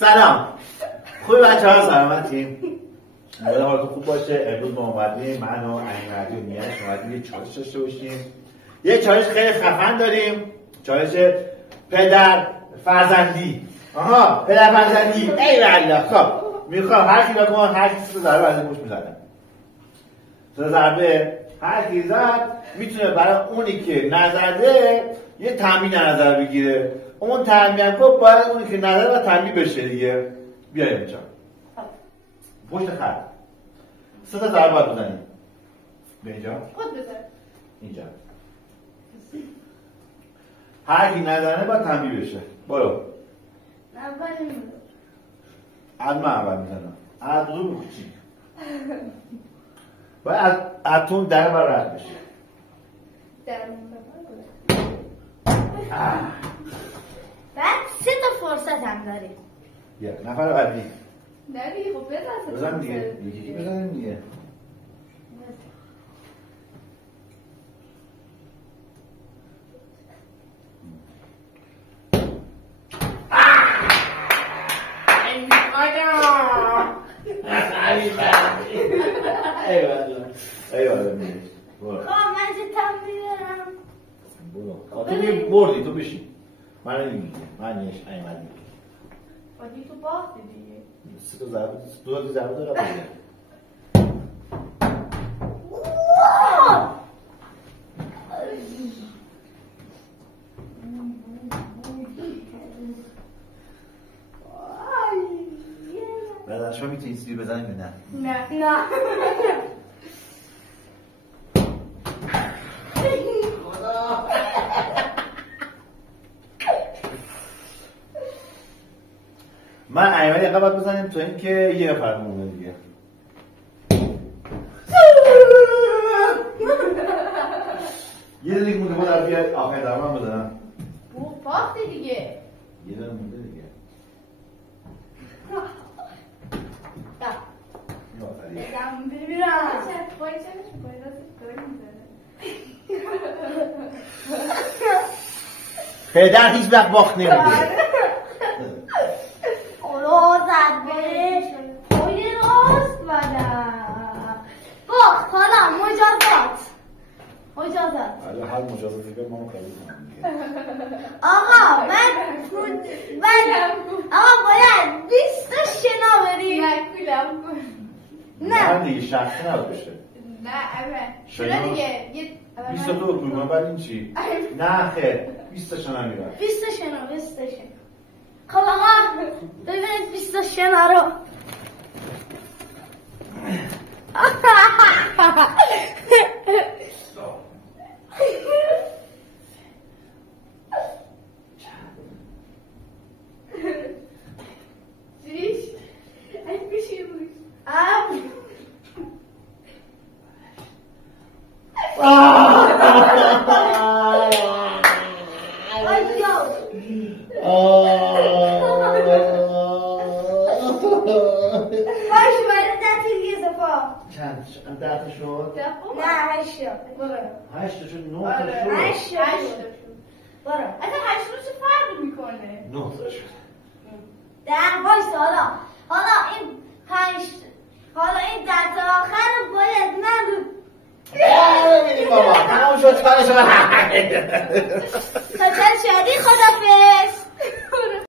سلام. خوبی بچه‌ها؟ سلامتین؟ امیدوارم حالتون خوب باشه. امروز ما اومدیم من و امیرعلی و نیاش اومدیم یه چالش داشته باشیم. یه چالش خیلی خفن داریم. چالش پدر فرزندی. آها، پدر فرزندی. ای والله. خب میخوام هر کی بگم هر کی سه ضربه از گوش میزنه. سه ضربه هر کی زد میتونه برای اونی که نزده یه تامین نظر بگیره. اون تامین کو باید اونی که نظر و تامین بشه دیگه. بیاید اینجا. پشت خط. سه تا ضربه باید بزنیم. به اینجا. خود بزن. اینجا. هر کی نزنه باید تامین بشه. برو. اول میزنم. من اول میزنم. از دو کوچیک. باید از تون در بر رد بشه. بعد سه تا فرصت هم داریم. یه نفر بعدی. نه دیگه خب بزن دیگه. یکی بزنیم دیگه. ایوالا میشه. خب من چه تمرین دارم؟ برو. تو دیگه بردی تو بشین. من نمیگم. من نیش ایمن میگم. خودی تو باختی دیگه. سه تا ضربه دو تا ضربه داره دیگه. بعد شما میتونید سری بزنید یا نه؟ نه. من ایمن یه قبط بزنیم تا اینکه یه نفر مونده دیگه. یه دونه مونده بود در بیاد آخر در من بزنم. باختی دیگه. یه دونه مونده دیگه. دم ببینم. چه پای چنش می‌کنی؟ راست کاری می‌زنه. پدر هیچ وقت باخت نمیده. اولا زد بهش. پای راست بدم. باخت حالا مجازات. حالا هر مجازاتی به ما قبول کنم. آقا آقا باید 20 تا شنا بریم. نه کولم کن. نه دیگه شخصی نباید بشه. نه شنا دیگه 20 تا تو بکنم بعد این چی؟ نه خیر 20 تا شنا میرم. 20 تا شنا. خب آقا ببینید 20 تا شنا رو. چند 10 تا شد؟ نه 8 شد. 8 تا شد 9 تا شد. 8 شد. برو. اصلا 8 چه فرقی میکنه؟ 9 تا شد. وایسا حالا این 5 حالا این 10 تا آخر باید من ببینیم بابا تمام شد کارش. تا چند شدی خدافظ.